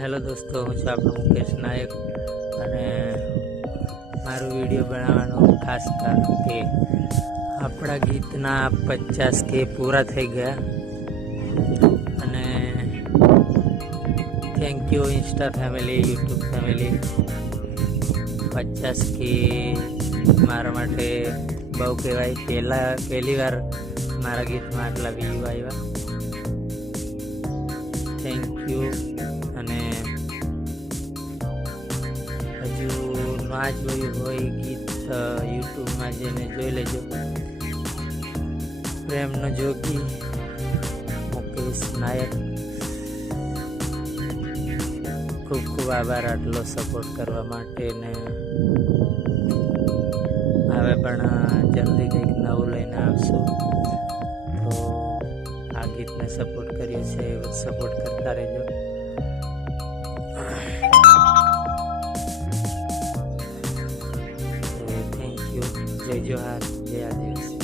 Hello દોસ્તો, હું છું આપણો મુકેશ નાયક અને મારું વિડીયો બનાવવાનું ખાસ કારણ કે આપણા ગીતના 50K પૂરા થઈ ગયા અને thank you Insta family, YouTube family. 50K મારા માટે બહુ કહેવાય. પહેલી વાર મારા ગીતમાં આટલા વ્યૂ આવ્યા. Thank you. અને હજુ ના જોયું હોય ગીત યુટ્યુબમાં જઈને જોઈ લેજો. પ્રેમનો જોગી મુકેશ નાયક. ખૂબ ખૂબ આભાર આટલો સપોર્ટ કરવા માટે. ને હવે પણ જલ્દી કંઈક નવું લઈને આવશું. તો આ ગીતને સપોર્ટ કર્યો છે એવો સપોર્ટ કરતા રહેજો. Thank you. જય જોહાર, જય આદિવાસી.